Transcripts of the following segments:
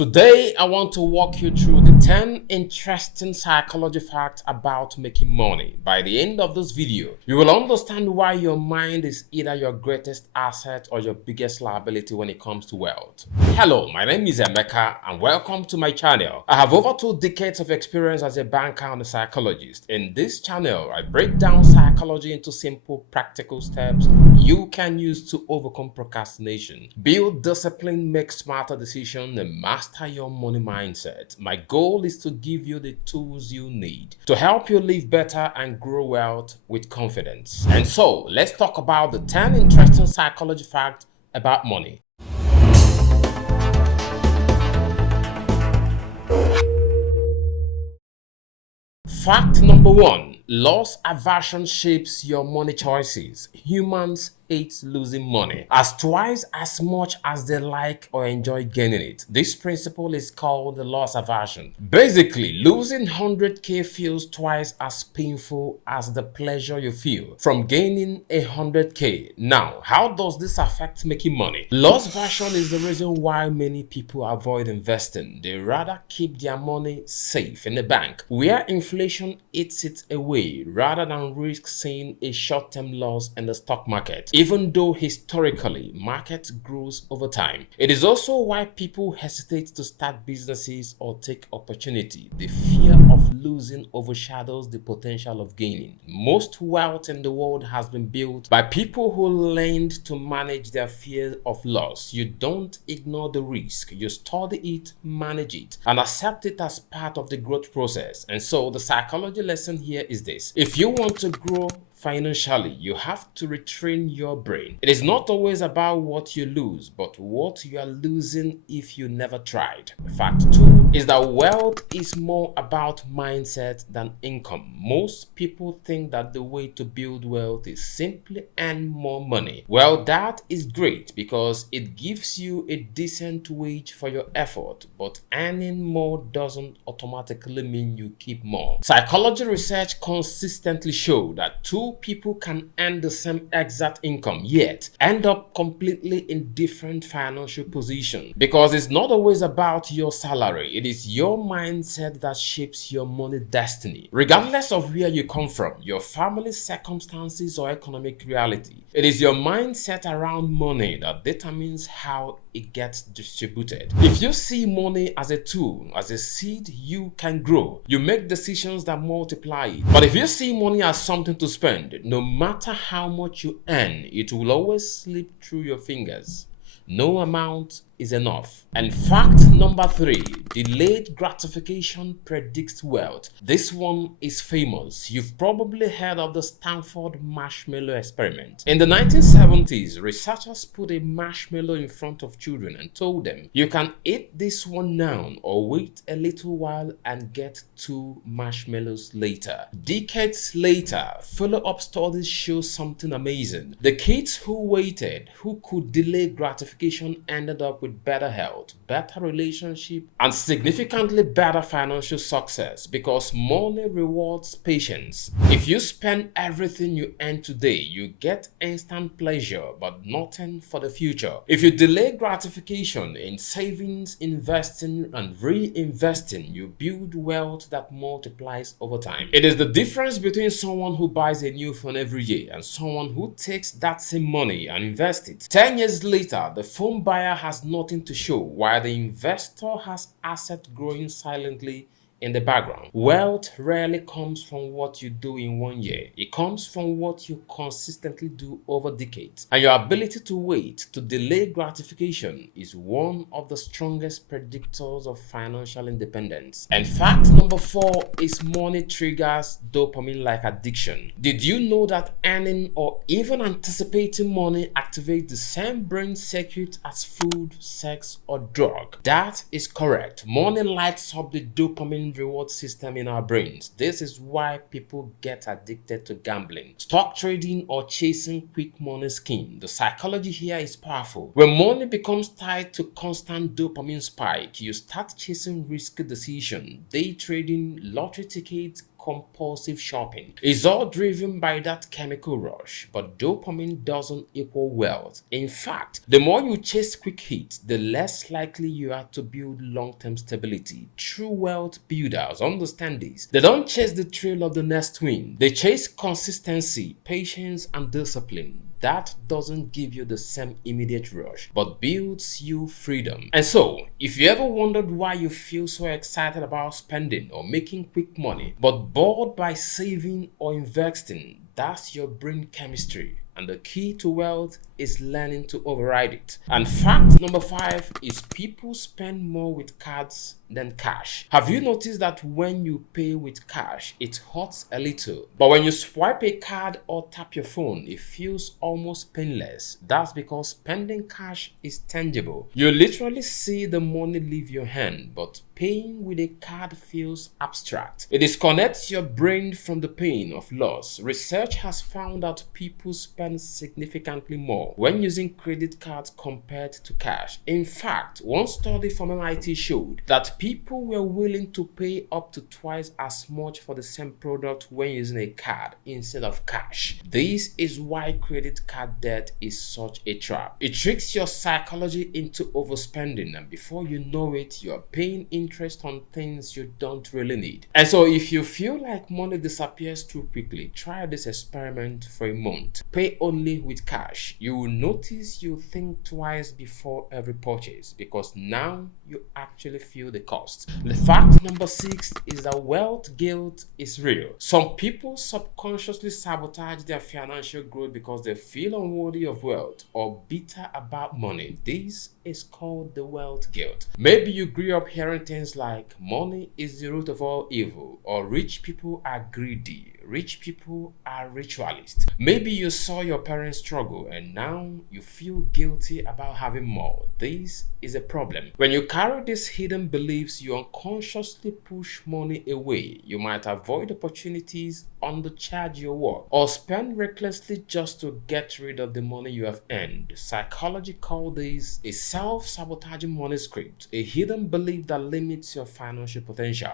Today, I want to walk you through the 10 interesting psychology facts about making money. By the end of this video, you will understand why your mind is either your greatest asset or your biggest liability when it comes to wealth. Hello, my name is Emeka and welcome to my channel. I have over 2 decades of experience as a banker and a psychologist. In this channel, I break down psychology into simple, practical steps you can use to overcome procrastination, build discipline, make smarter decisions, and master your money mindset. My goal is to give you the tools you need to help you live better and grow wealth with confidence. And so, let's talk about the 10 interesting psychology facts about money. Fact number 1. Loss aversion shapes your money choices. Humans hate losing money as twice as much as they like or enjoy gaining it. This principle is called the loss aversion. Basically, losing 100k feels twice as painful as the pleasure you feel from gaining 100k. Now, how does this affect making money? Loss aversion is the reason why many people avoid investing. They rather keep their money safe in the bank, where inflation eats it away, rather than risk seeing a short-term loss in the stock market, even though historically market grows over time. It is also why people hesitate to start businesses or take opportunity. The fear of losing overshadows the potential of gaining. Most wealth in the world has been built by people who learned to manage their fear of loss. You don't ignore the risk, you study it, manage it, and accept it as part of the growth process. And so the psychology lesson here is this: if you want to grow financially, you have to retrain your brain. It is not always about what you lose, but what you are losing if you never tried. Fact 2 is that wealth is more about mindset than income. Most people think that the way to build wealth is simply earn more money. Well, that is great because it gives you a decent wage for your effort, but earning more doesn't automatically mean you keep more. Psychology research consistently shows that two people can earn the same exact income yet end up completely in different financial positions, because it's not always about your salary. It is your mindset that shapes your money destiny. Regardless of where you come from, your family circumstances or economic reality, it is your mindset around money that determines how it gets distributed. If you see money as a tool, as a seed you can grow, you make decisions that multiply it. But if you see money as something to spend, no matter how much you earn, it will always slip through your fingers. No amount is enough. And fact number 3, delayed gratification predicts wealth. This one is famous. You've probably heard of the Stanford marshmallow experiment. In the 1970s, researchers put a marshmallow in front of children and told them, you can eat this one now or wait a little while and get 2 marshmallows later. Decades later, follow-up studies show something amazing. The kids who waited, who could delay gratification, ended up with better health, better relationship, and significantly better financial success, because money rewards patience. If you spend everything you earn today, you get instant pleasure but nothing for the future. If you delay gratification in savings, investing, and reinvesting, you build wealth that multiplies over time. It is the difference between someone who buys a new phone every year and someone who takes that same money and invests it. 10 years later, the phone buyer has nothing to show, while the investor has asset growing silently in the background. Wealth rarely comes from what you do in 1 year. It comes from what you consistently do over decades. And your ability to wait, to delay gratification, is one of the strongest predictors of financial independence. And fact number 4 is money triggers dopamine like addiction. Did you know that earning or even anticipating money activates the same brain circuit as food, sex, or drug? That is correct. Money lights up the dopamine reward system in our brains. This is why people get addicted to gambling, stock trading, or chasing quick money scheme. The psychology here is powerful. When money becomes tied to constant dopamine spike, you start chasing risky decisions, day trading, lottery tickets, compulsive shopping. It's all driven by that chemical rush, but dopamine doesn't equal wealth. In fact, the more you chase quick hits, the less likely you are to build long-term stability. True wealth builders understand this. They don't chase the thrill of the next win. They chase consistency, patience, and discipline. That doesn't give you the same immediate rush, but builds you freedom. And so, if you ever wondered why you feel so excited about spending or making quick money, but bored by saving or investing, that's your brain chemistry. And the key to wealth is learning to override it. And fact number 5 is people spend more with cards than cash. Have you noticed that when you pay with cash, it hurts a little, but when you swipe a card or tap your phone, it feels almost painless? That's because spending cash is tangible. You literally see the money leave your hand, but paying with a card feels abstract. It disconnects your brain from the pain of loss. Research has found that people spend significantly more when using credit cards compared to cash. In fact, one study from MIT showed that people were willing to pay up to twice as much for the same product when using a card instead of cash. This is why credit card debt is such a trap. It tricks your psychology into overspending, and before you know it, you're paying interest on things you don't really need. And so if you feel like money disappears too quickly, try this experiment for a month. Pay only with cash. You will notice you think twice before every purchase, because now you actually feel the cost. The fact number 6 is that wealth guilt is real. Some people subconsciously sabotage their financial growth because they feel unworthy of wealth or bitter about money. This is called the wealth guilt. Maybe you grew up hearing things like money is the root of all evil, or rich people are greedy, rich people are ritualists. Maybe you saw your parents struggle and now you feel guilty about having more. This is a problem. When you carry these hidden beliefs, you unconsciously push money away. You might avoid opportunities, undercharge your work, or spend recklessly just to get rid of the money you have earned. Psychology calls this a self-sabotaging money script, a hidden belief that limits your financial potential.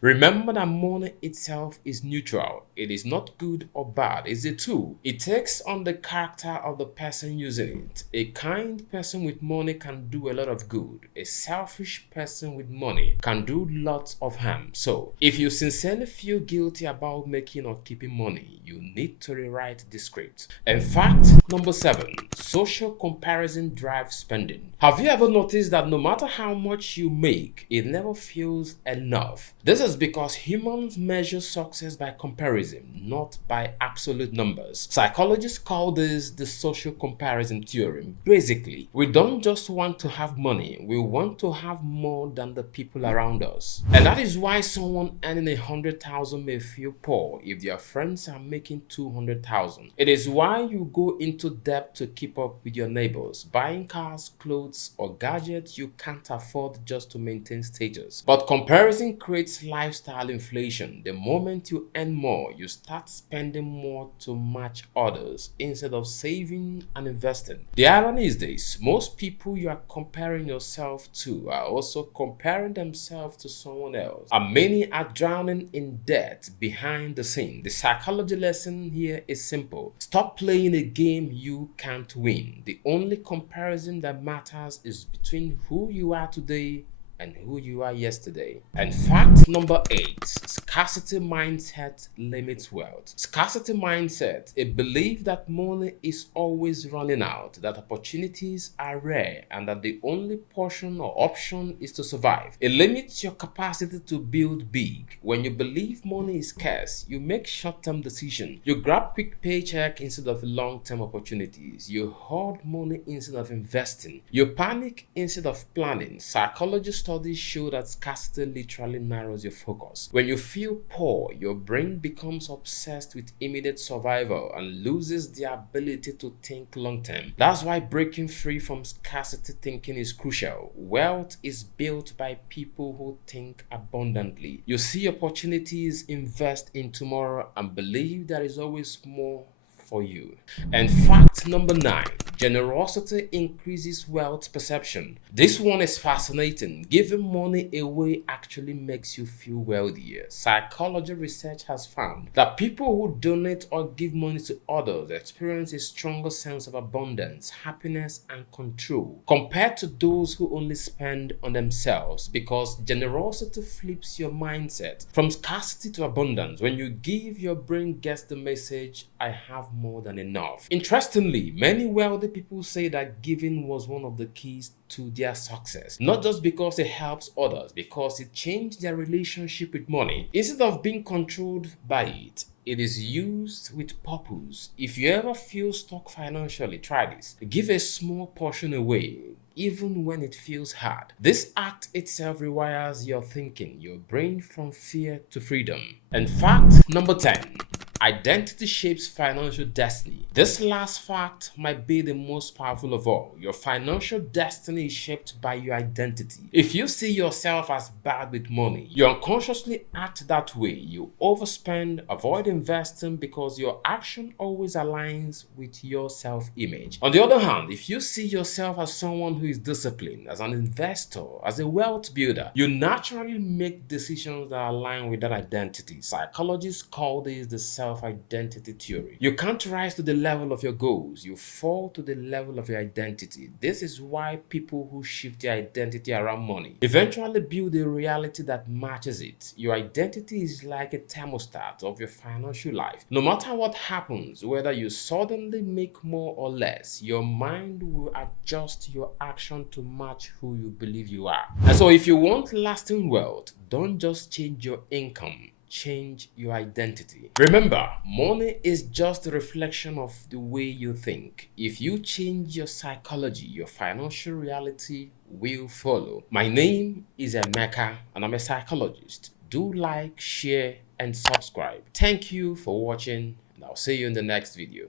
Remember that money itself is neutral. It is not good or bad. It's a tool. It takes on the character of the person using it. A kind person with money can do a lot of good. A selfish person with money can do lots of harm. So, if you sincerely feel guilty about making or keeping money, you need to rewrite the script. And fact number 7, social comparison drives spending. Have you ever noticed that no matter how much you make, it never feels enough? This is because humans measure success by comparison, not by absolute numbers. Psychologists call this the social comparison theorem. Basically, we don't just want to have money, we want to have more than the people around us. And that is why someone earning 100,000 may feel poor if their friends are making 200,000. It is why you go into debt to keep up with your neighbors, buying cars, clothes, or gadgets you can't afford just to maintain status. But comparison creates lifestyle inflation. The moment you earn more, you start spending more to match others instead of saving and investing. The irony is this: most people you are comparing yourself to are also comparing themselves to someone else, and many are drowning in debt behind the scene. The psychology lesson here is simple: stop playing a game you can't win. The only comparison that matters is between who you are today and who you are yesterday. And fact number 8, scarcity mindset limits wealth. Scarcity mindset, a belief that money is always running out, that opportunities are rare, and that the only portion or option is to survive. It limits your capacity to build big. When you believe money is scarce, you make short-term decisions. You grab quick paycheck instead of long-term opportunities. You hoard money instead of investing. You panic instead of planning. Psychologists studies show that scarcity literally narrows your focus. When you feel poor, your brain becomes obsessed with immediate survival and loses the ability to think long term. That's why breaking free from scarcity thinking is crucial. Wealth is built by people who think abundantly. You see opportunities, invest in tomorrow, and believe there is always more for you. And fact number 9, generosity increases wealth perception. This one is fascinating. Giving money away actually makes you feel wealthier. Psychology research has found that people who donate or give money to others experience a stronger sense of abundance, happiness, and control compared to those who only spend on themselves, because generosity flips your mindset from scarcity to abundance. When you give, your brain gets the message, I have more than enough. Interestingly, many wealthy people say that giving was one of the keys to their success, not just because it helps others, because it changed their relationship with money. Instead of being controlled by it, it is used with purpose. If you ever feel stuck financially, try this. Give a small portion away, even when it feels hard. This act itself rewires your thinking, your brain, from fear to freedom. And fact number 10, identity shapes financial destiny. This last fact might be the most powerful of all. Your financial destiny is shaped by your identity. If you see yourself as bad with money, you unconsciously act that way. You overspend, avoid investing, because your action always aligns with your self-image. On the other hand, if you see yourself as someone who is disciplined, as an investor, as a wealth builder, you naturally make decisions that align with that identity. Psychologists call this the self-identity theory. You can't rise to the level of your goals, you fall to the level of your identity. This is why people who shift their identity around money eventually build a reality that matches it. Your identity is like a thermostat of your financial life. No matter what happens, whether you suddenly make more or less, your mind will adjust your action to match who you believe you are. And so if you want lasting wealth, don't just change your income, change your identity. Remember, money is just a reflection of the way you think. If you change your psychology, your financial reality will follow. My name is Emeka and I'm a psychologist. Do like, share, and subscribe. Thank you for watching, and I'll see you in the next video.